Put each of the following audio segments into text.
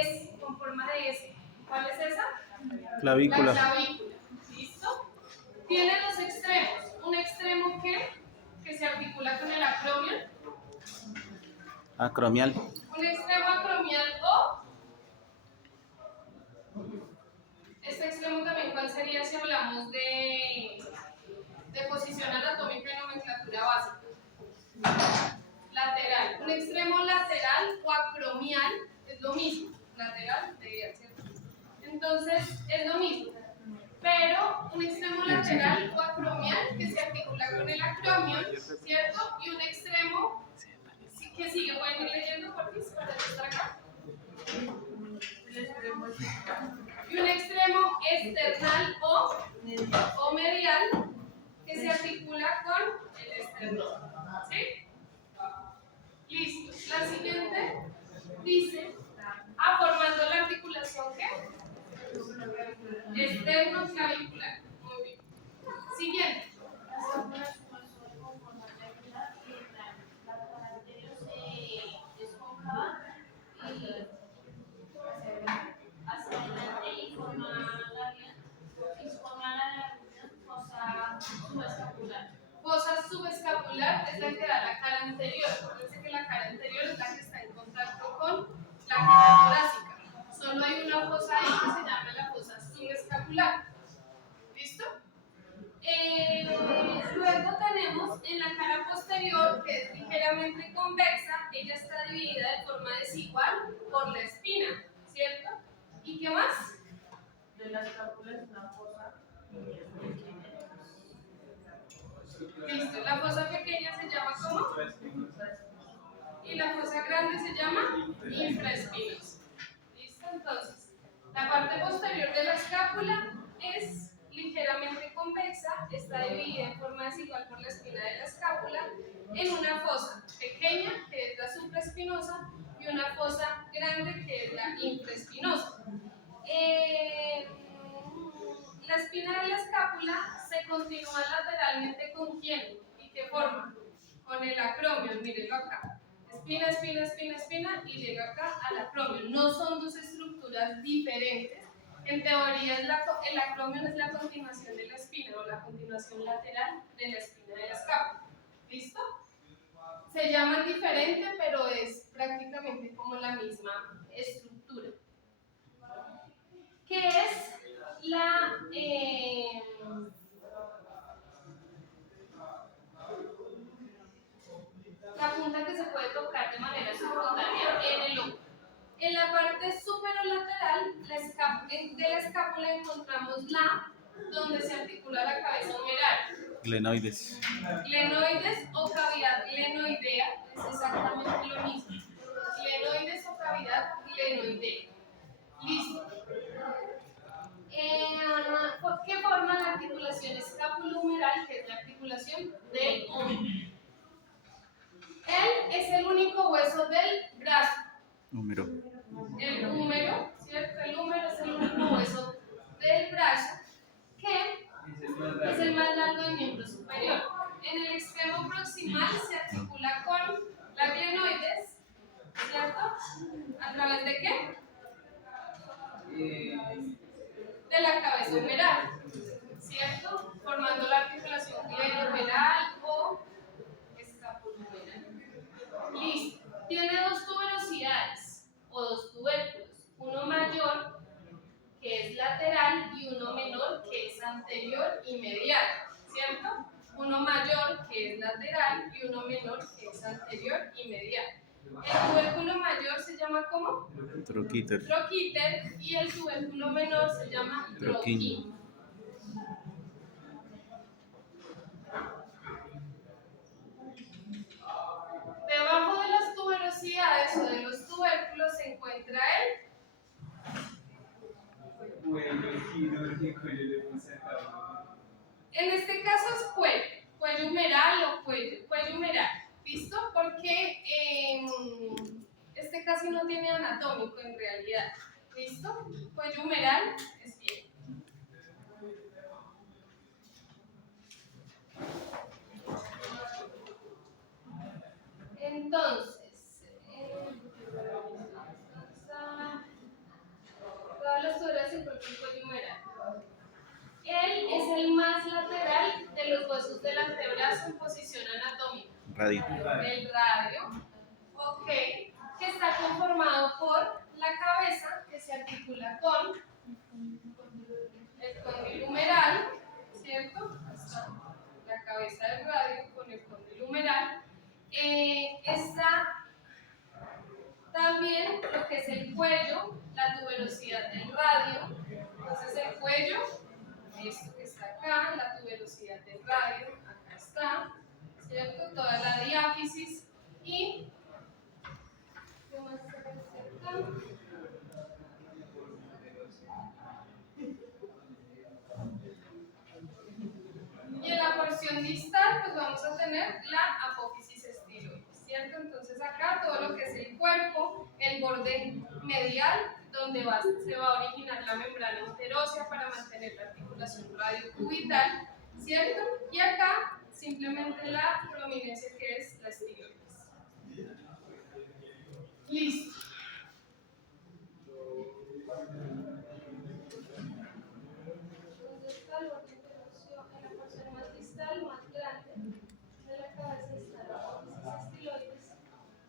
S, con forma de S. ¿Cuál es esa? Clavícula. La clavícula. ¿Listo? Tiene dos extremos. Un extremo que se articula con el acromion. Acromial. Un extremo acromial o este extremo también, ¿cuál sería si hablamos de posición anatómica y nomenclatura básica? Lateral. Un extremo lateral o acromial es lo mismo. Lateral debería ser. Entonces es lo mismo. Pero un extremo lateral o acromial que se articula con el acromion, ¿cierto? Y un extremo que sigue. ¿Pueden ir leyendo por fin para estar acá? Y un extremo external o medial que se articula con el esternón. ¿Sí? Listo. La siguiente dice, formando la articulación ¿qué? Externo-clavicular. Muy bien. Siguiente. Hacia adelante y forma la fosa subescapular. Fosa subescapular es la que da la cara anterior. Acuérdense que la cara anterior es la que está en contacto con la cara torácica. Solo hay una fosa ahí que se llama la fosa subescapular. ¿Listo? Luego tenemos en la cara posterior, que es ligeramente convexa, ella está dividida de forma desigual por la espina, ¿cierto? ¿Y qué más? De la escápula es una fosa Listo, la fosa pequeña se llama ¿cómo? Y la fosa grande se llama infraespinosa. ¿Listo? Entonces, la parte posterior de la escápula es ligeramente convexa, está dividida en forma desigual por la espina de la escápula en una fosa pequeña, que es la supraespinosa, y una fosa grande, que es la infraespinosa. La espina de la escápula se continúa lateralmente ¿con quién? ¿Y qué forma? Con el acromion, mírenlo acá. Espina, espina, espina, espina y llega acá al acromion. No son dos estructuras diferentes. En teoría el acromion es la continuación de la espina o la continuación lateral de la espina de la escápula. ¿Listo? Se llaman diferente, pero es prácticamente como la misma estructura. ¿Qué es la punta que se puede tocar de manera subcutánea en el hombro? En la parte superolateral de la escápula encontramos donde se articula la cabeza humeral. Glenoides. Glenoides o cavidad glenoidea es exactamente lo mismo. Glenoides o cavidad glenoidea. Listo. ¿Qué forma la articulación escapulohumeral, que es la articulación del hombro? Él es el único hueso del brazo. Húmero. El húmero, ¿cierto? El húmero es el único hueso del brazo que es el más largo del miembro superior. En el extremo proximal se articula con la glenoides, ¿cierto? ¿A través de qué? De la cabeza humeral, ¿cierto? Formando la articulación glenohumeral o escapulohumeral. Listo. Tiene dos tuberosidades o dos tubérculos. Uno mayor, que es lateral, y uno menor, que es anterior y medial, ¿cierto? Uno mayor, que es lateral, y uno menor, que es anterior y medial. El tubérculo mayor se llama ¿cómo? Troquíter. Troquíter, y el tubérculo menor se llama troquín. Debajo de las tuberosidades o de los tubérculos se encuentra el en este caso es cuello humeral o cuello humeral. ¿Listo? Porque este casi no tiene anatómico en realidad. ¿Listo? Cuello humeral es bien. Entonces, los huesos del antebrazo en posición anatómica. Radio. El radio, ok, que está conformado por la cabeza, que se articula con el cóndilo humeral, ¿cierto? Está la cabeza del radio con el cóndilo humeral. Está también lo que es el cuello, la tuberosidad del radio. Entonces el cuello, esto que está acá, la tuberosidad del radio, acá está, ¿cierto? Toda la diáfisis y ¿qué más se ve acá? Y en la porción distal, pues vamos a tener la apófisis estiloides, ¿cierto? Entonces acá todo lo que es el cuerpo, el borde medial, donde se va a originar la membrana interósea para mantener la articulación radiocubital, ¿cierto? Y acá simplemente la prominencia que es la estiloides. Listo. ¿Dónde está el borde interóseo? En la porción más distal, más grande de la cabeza está la apófisis estiloides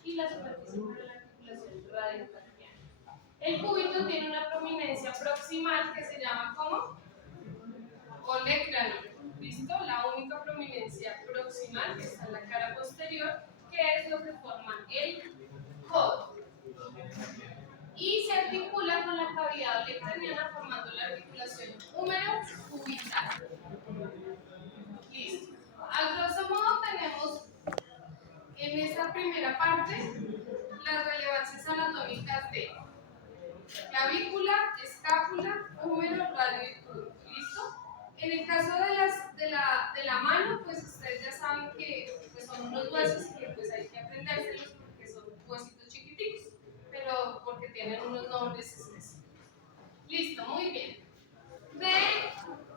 y la superficie para la articulación radiocardiana. El cúbito tiene una prominencia proximal que se llama ¿cómo? Olecrano. ¿Listo? La única prominencia proximal que está en la cara posterior, que es lo que forma el codo. Y se articula con la cavidad olecraniana formando la articulación húmero-cubital. Listo. A grosso modo tenemos en esta primera parte las relevancias anatómicas de clavícula, escápula, húmero, radio y cúbito. ¿Listo? En el caso de la mano, pues ustedes ya saben que pues, son unos huesos que pues hay que aprendérselos porque son huesitos chiquiticos, pero porque tienen unos nombres específicos. Listo, muy bien. De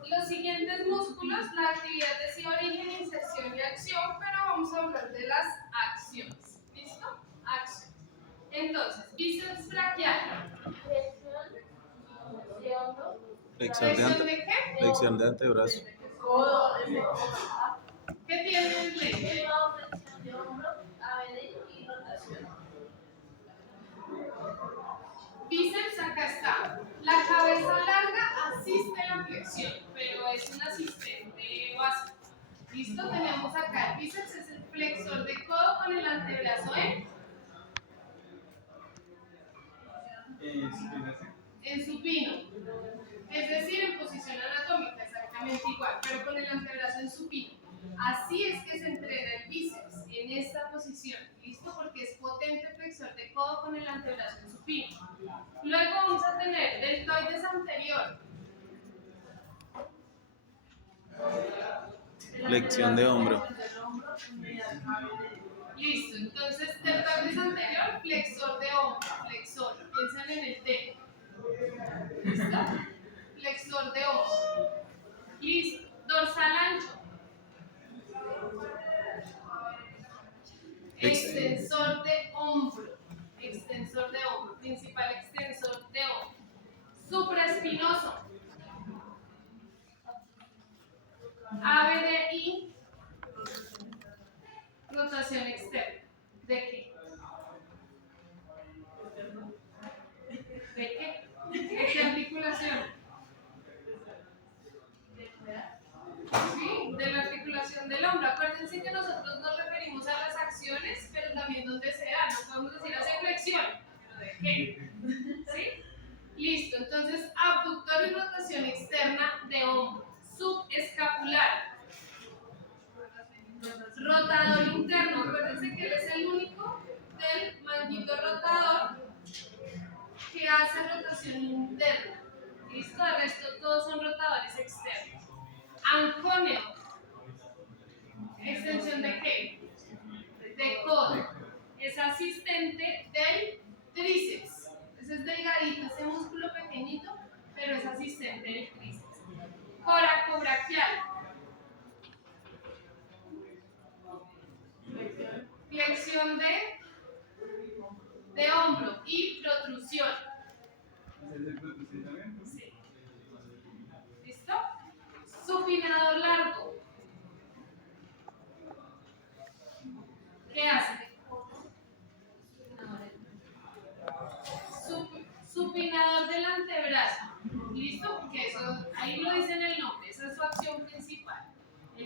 los siguientes músculos, la actividad decía origen, inserción y acción, pero vamos a hablar de las acciones. ¿Listo? Acciones. Entonces, bíceps braquial. ¿Flexión de qué? Flexión de antebrazo. ¿Qué tiene el leg? Flexión de hombro, ABD y rotación. Bíceps, acá está. La cabeza larga asiste a la flexión, pero es un asistente básico. ¿Listo? Tenemos acá el bíceps, es el flexor de codo con el antebrazo en supino. Es decir, en posición anatómica, exactamente igual, pero con el antebrazo en supino. Así es que se entrena el bíceps, en esta posición, ¿listo? Porque es potente flexor de codo con el antebrazo en supino. Luego vamos a tener deltoides anterior. Flexión de hombro. Listo, entonces deltoides anterior, flexor de hombro, flexor, piensen en el dedo. ¿Listo? Flexor de hombro. Listo, dorsal ancho. Extensor de hombro. Extensor de hombro, principal extensor de hombro. Supraespinoso. ABDI. Rotación externa. ¿De qué? ¿De qué? ¿De qué articulación? Sí, de la articulación del hombro. Acuérdense que nosotros nos referimos a las acciones, pero también donde se da. No podemos decir hacer flexión, pero ¿de qué? ¿Sí? Listo, entonces abductor y rotación externa de hombro. Subescapular. Rotador interno. Acuérdense que él es el único del manguito rotador que hace rotación interna. ¿Listo? El resto todos son rotadores externos. Ancóneo. ¿Extensión de qué? De codo. Es asistente del tríceps. Ese es delgadito, ese músculo pequeñito, pero es asistente del tríceps. Coracobraquial. Flexión de hombro y protrusión. Sí. ¿Listo? Supinador largo.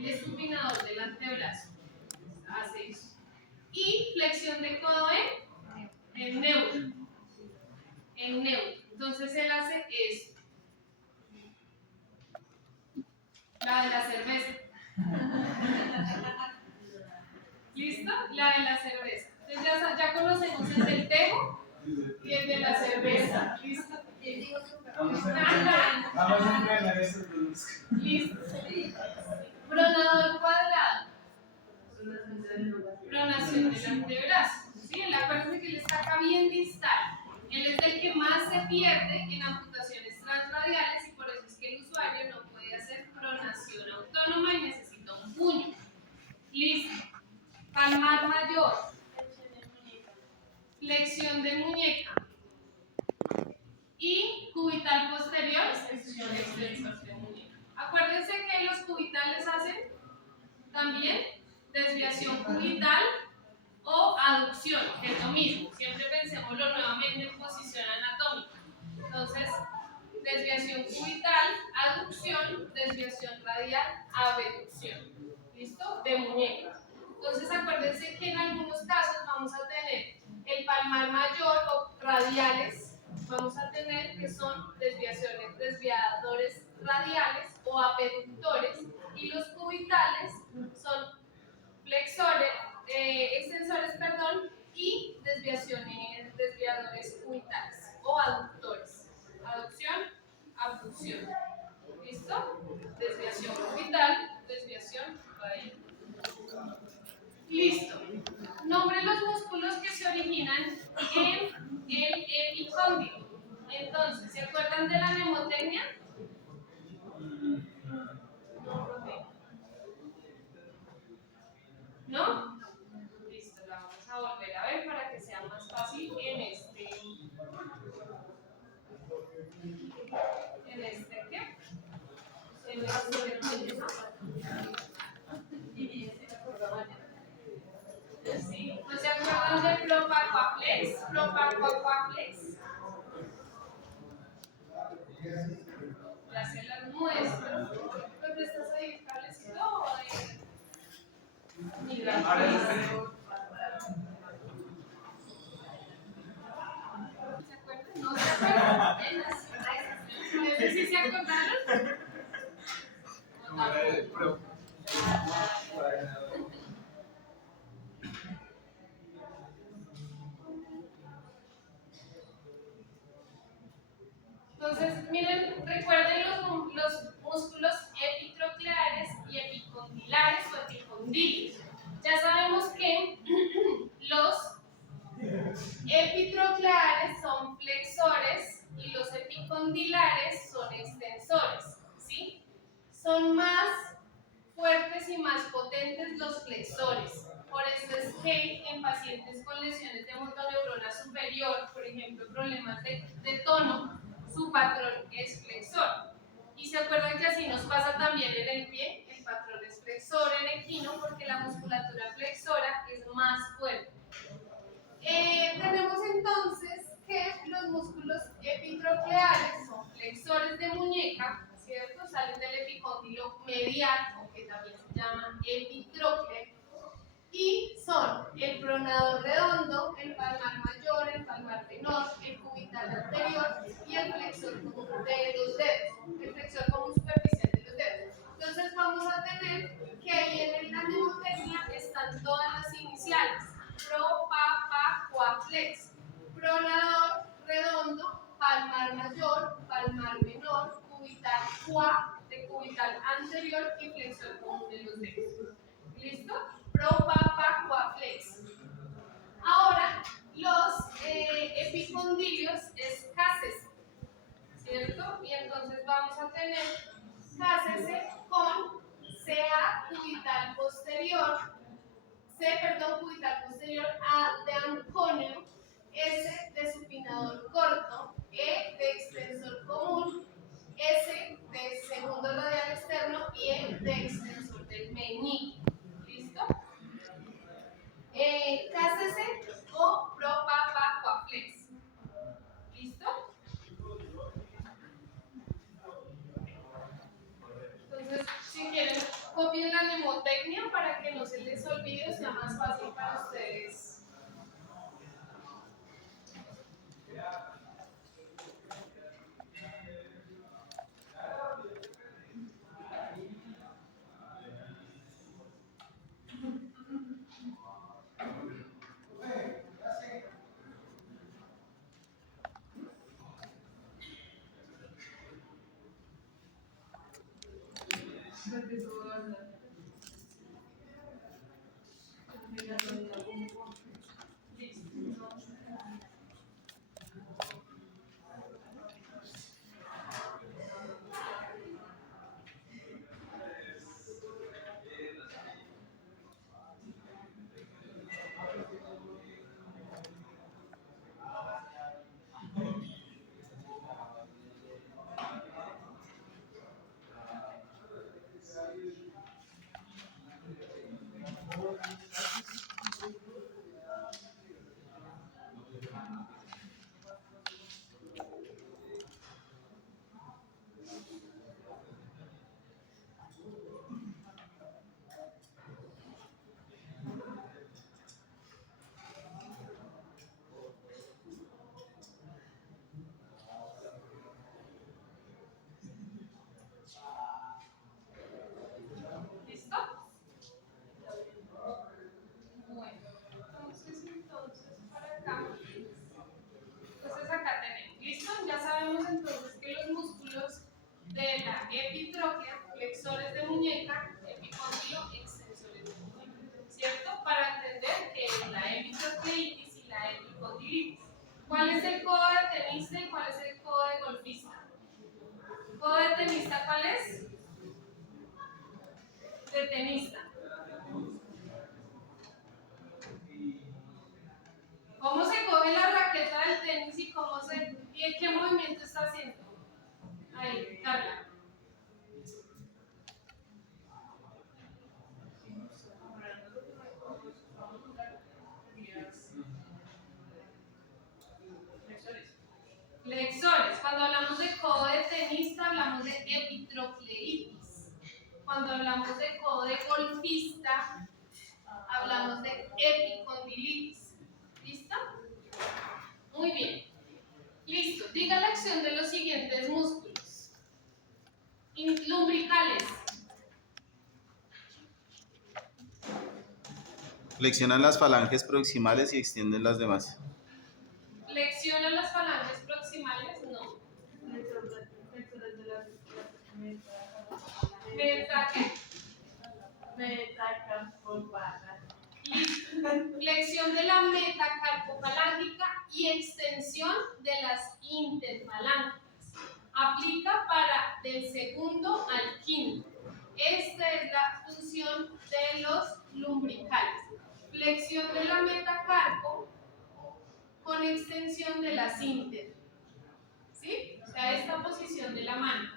el supinador del antebrazo. Hace eso. Y flexión de codo en neutro. En neutro. Entonces él hace esto. La de la cerveza. ¿Listo? La de la cerveza. Entonces ya conocemos el del tejo y el de la cerveza. ¿Listo? Vamos a entrenar esos dos. Listo. Pronador cuadrado. Pronación del antebrazo. ¿Sí? Acuérdense que él está acá bien distal. Él es el que más se pierde en amputaciones transradiales y por eso es que el usuario no puede hacer pronación autónoma y necesita un puño. Listo. Palmar mayor. Flexión de muñeca. Y cubital posterior, extensor de muñeca. Acuérdense que los cubitales hacen también desviación cubital o aducción, que es lo mismo. Siempre pensémoslo nuevamente en posición anatómica. Entonces, desviación cubital, aducción, desviación radial, abducción. ¿Listo? De muñeca. Entonces, acuérdense que en algunos casos vamos a tener el palmar mayor o radiales. Vamos a tener que son desviadores radiales o abductores, y los cubitales son extensores, y desviadores cubitales o aductores. Aducción, abducción. ¿Listo? Desviación cubital, desviación radial. Listo. Nombre los músculos que se originan en el epicóndilo. Entonces, ¿se acuerdan de la mnemotecnia? ¿No? Listo, la vamos a volver a ver para que sea más fácil en este ¿qué? En este ¿sí? ¿No se acuerdan de Propaquaflex? Propaquaflex. Ya se las muestro. ¿Dónde estás ahí establecido o mira? ¿Se acuerdan? ¿No se acuerdan? ¿Ustedes sí se acordaron? Entonces, miren, recuerden los músculos epitrocleares y epicondilares o epicondilios. Ya sabemos que los epitrocleares son flexores y los epicondilares son extensores, ¿sí? Son más fuertes y más potentes los flexores. Por eso es que en pacientes con lesiones de motoneurona superior, por ejemplo, problemas de tono, su patrón es flexor. Y se acuerdan que así nos pasa también en el pie, el patrón es flexor en equino porque la musculatura flexora es más fuerte. Tenemos entonces que los músculos epitrocleares son flexores de muñeca, ¿cierto? Salen del epicóndilo medial, o que también se llama epitrócleo, y son el pronador redondo, el palmar mayor, el palmar menor, el cubital anterior y el flexor común de los dedos, el flexor común superficial de los dedos. Entonces vamos a tener que ahí en la mnemotecnia están todas las iniciales: pro, pa, pa, qua, flex. Pronador redondo, palmar mayor, palmar menor, cubital qua, de cubital anterior y flexor común de los dedos. ¿Listo? Pro, pa, pa, qua, flex. Ahora, los epicondilios es cácese, ¿cierto? Y entonces vamos a tener cácese con CA cubital posterior, cubital posterior, A de anconio, S de supinador corto, E de extensor común, S de segundo radial externo y E de extensor del meñique. ¿Listo? Cácese o pro, pa, pa, qua, flex. ¿Listo? Entonces, si quieren, copien la ¿Listo? Bueno, entonces para acá. Entonces acá tenemos, ¿listo? Ya sabemos entonces que los músculos de la epitroclea, flexores de muñeca, epicóndilo, extensores de muñeca, ¿cierto? Para entender que es la epitrocleitis y la epicondilitis. ¿Cuál es el codo de tenista y cuál es el codo de golfista? ¿Codo de tenista cuál es? De tenista. ¿Cómo se coge la raqueta del tenis y qué movimiento está haciendo? Ahí, Carla. Flexores. Cuando hablamos de codo de tenista, hablamos de epitrocleitis. Cuando hablamos de codo de golfista, hablamos de epicondilitis. ¿Listo? Muy bien. Listo. Diga la acción de los siguientes músculos. Lumbricales. Flexionan las falanges proximales y extienden las demás. ¿Flexiona las falanges proximales? No. ¿Meta qué? Flexión de la metacarpofalángica y extensión de las interfalángicas. Aplica para del segundo al quinto. Esta es la función de los lumbricales. Flexión de la metacarpo con extensión de las inter. ¿Sí? O sea, esta posición de la mano.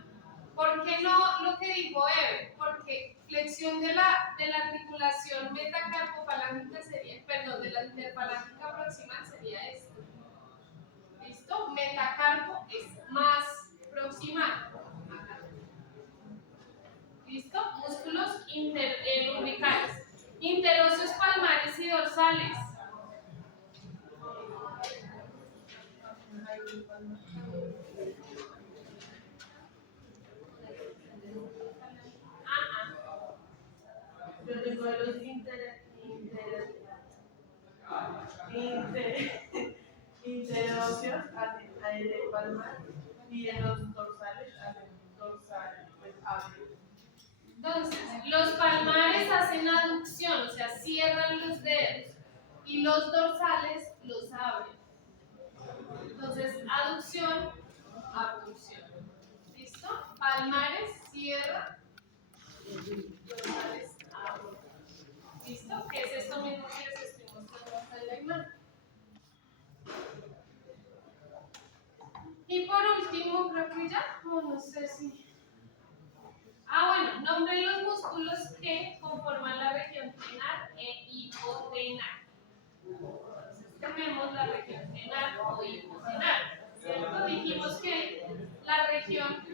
¿Por qué no lo que dijo Eve? Porque flexión de la articulación metacarpofalángica sería, perdón, de la interfalángica proximal sería esta. ¿Listo? Metacarpo es más proximal. Acá. ¿Listo? Músculos lumbricales. Interóseos palmares y dorsales. Yo tengo los interóseos hacen aire palmar y en los dorsales hacen dorsal, pues abre. Entonces, los palmares hacen aducción, o sea, cierran los dedos, y los dorsales los abren. Entonces, aducción, abducción. ¿Listo? Palmares, cierra, dorsales, abren. ¿Listo? ¿Qué es esto mismo que les estoy mostrando acá en la imagen? Y por último, creo que ya, no sé si... bueno, nombren los músculos que conforman la región tenar e hipotenar. Entonces, tenemos la región tenar o hipotenar, ¿cierto? Dijimos que la región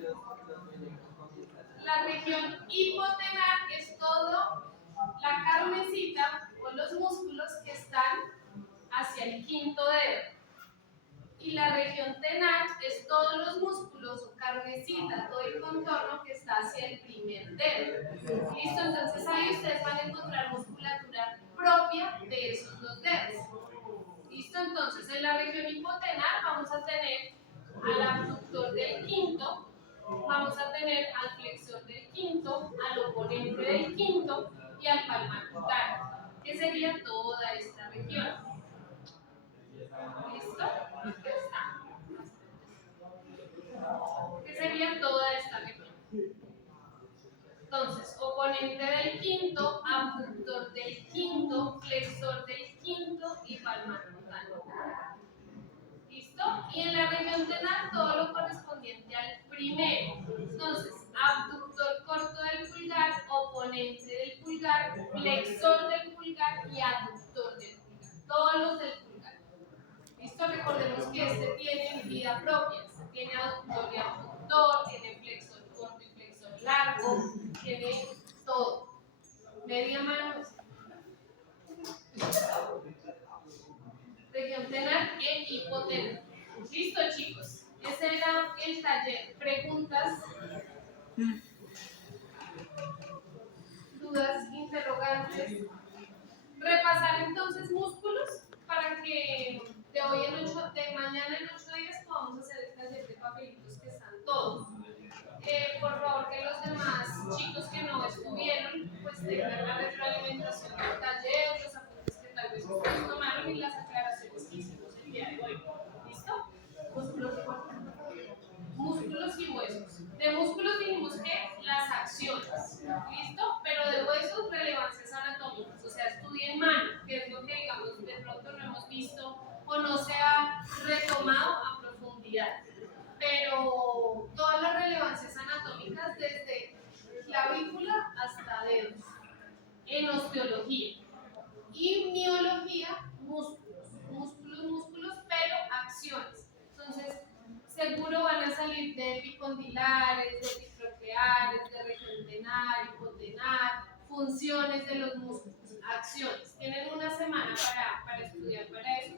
hipotenar es todo la carnecita o los músculos que están hacia el quinto dedo. Y la región tenar es todos los músculos o carnecita, todo el contorno que está hacia el primer dedo. ¿Listo? Entonces ahí ustedes van a encontrar musculatura propia de esos dos dedos. ¿Listo? Entonces en la región hipotenar vamos a tener al abductor del quinto, vamos a tener al flexor del quinto, al oponente del quinto y al palmar cutáneo, que sería toda esta región. ¿Listo? Ya está. ¿Qué sería toda esta región? Entonces, oponente del quinto, abductor del quinto, flexor del quinto y palmar cutáneo. ¿Listo? Y en la región tenar todo lo correspondiente al primero. Entonces, abductor corto del pulgar, oponente del pulgar, flexor del pulgar y aductor del pulgar. Todos los del pulgar. ¿Listo? Recordemos que este tiene vida propia. Este tiene aductor y abductor, tiene flexor corto y flexor largo, tiene todo. Media mano. Región tenar e hipotenar. Listo, chicos. Ese era el taller. Preguntas, dudas, interrogantes. Repasar entonces músculos para que de mañana en 8 días podamos hacer el taller de papelitos que están todos. Por favor, que los demás chicos que no estuvieron, pues tengan la retroalimentación del taller, los apuntes que tal vez ustedes tomaron y las aclaraciones que hicimos el día de hoy. ¿Listo? Músculos y huesos. De músculos dijimos que las acciones, ¿listo? Pero de huesos, relevancias anatómicas, o sea, estudien mano, que es lo que digamos de pronto no hemos visto o no se ha retomado a profundidad. Pero todas las relevancias anatómicas desde clavícula hasta dedos, en osteología. Y miología, músculos, pero acciones. Entonces, seguro van a salir de epicondilares, de epicroqueares, de región tenar, hipotenar, funciones de los músculos, acciones. Tienen una semana para estudiar para eso.